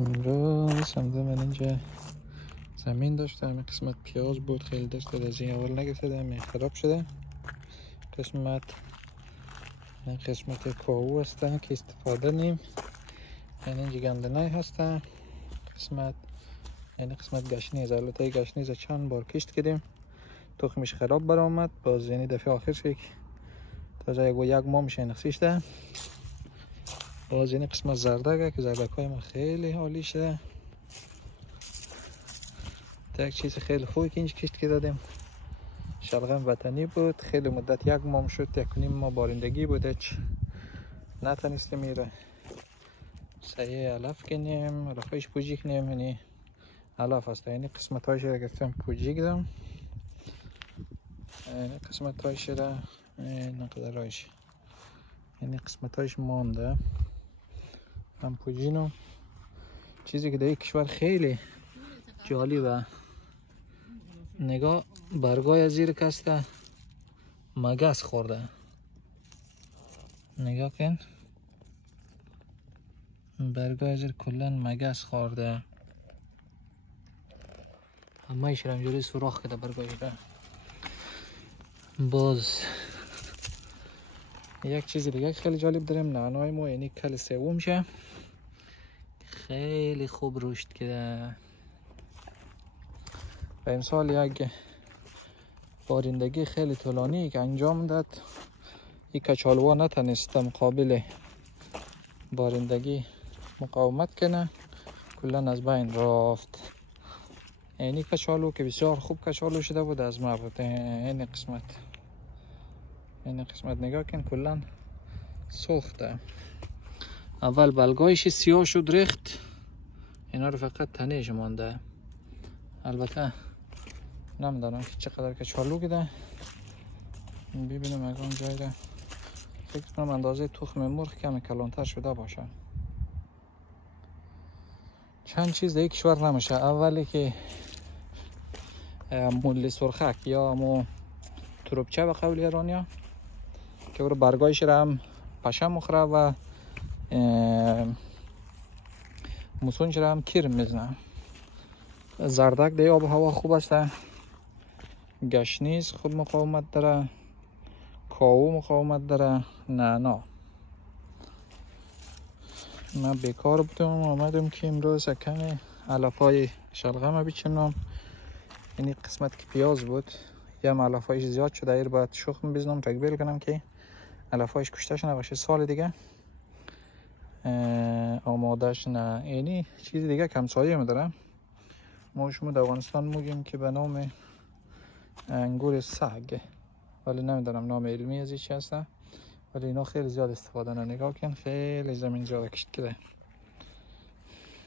امروز همزه من اینجا زمین داشته، همین قسمت پیاز بود، خیلی داشته از این اول نگرفته، همین خراب شده. قسمت کاهو هستن که استفاده نیم، یعنی اینجا گندنای هستن. قسمت گشنیز، البته گشنیز چند بار کشت کردیم، تخمش خراب برآمد، باز یعنی دفعه آخر شد تازه یک ماه میشه نقصیش ده. باز این قسمت زردگه که زردک های ما خیلی عالی شده. یک چیز خیلی خوبی که اینجا کشت دادیم، شلغم وطنی بود، خیلی مدت یک ماه شد، 1.5 ماه بارندگی بود، هیچ نتونستیم میره سعی علف کنیم، رفایش پوجی کنیم، یعنی علف هست، یعنی قسمت هایش را گفتم پوجی کردم، یعنی قسمت هایش را نقدر هایش، یعنی قسمت هایش مانده هم پوجینو. چیزی که در کشور خیلی جالبه، نگاه برگای زیر کسته مگس خورده، نگاه کن برگای زیر کلن مگس خورده، همه ایش را همجوری سوراخ کرده برگایش را. باز یک چیز دیگه خیلی جالب داریم، نعنای ما، یعنی کل سوم شه خیلی خوب رشد کرده. و امسال یک بارندگی خیلی طولانی که انجام داد، یک کچالوا نتونست مقابل بارندگی مقاومت کنه، کلا از بین رفت. یعنی کچالو که بسیار خوب کچالو شده بود از ما بود. این قسمت نگاه کن کلا سوخته، اول بلگایش سیاه شد ریخت، اینا رو فقط تنهش مانده. البته نمیدونم که چقدر کچالو کده، ببینم اگر اون جای را فکر کنم اندازه تخم مرغ کمی کلانتر شده باشه. چند چیز در کشور نمیشه، اولی که مول سرخک یا مو تروبچه به قول ایرانیا که برو برگایش را هم پشم مخوره و موسونش را هم کرم میزنه. زردک در آب و هوا خوب است، گشنیز خود مقاومت داره، کاهو مقاومت داره، نعنا. من بیکار بودم آمدم که امروز کمی علف های شلغم بچینم، یعنی قسمت که پیاز بود یا علف هایش زیاد شده، ایر باید شخم بزنم تکبیل کنم که علف هایش کشتش نباشه، سال دیگه آمادش نه. یعنی چیز دیگه کمسایه میداره، ما شما در افغانستان میگیم که به نام انگور سگ، ولی نمیدونم نام علمی ازش چی هست، ولی اینا خیلی زیاد استفاده نه. نگاه کن خیلی زمین زیاد کشت کرده.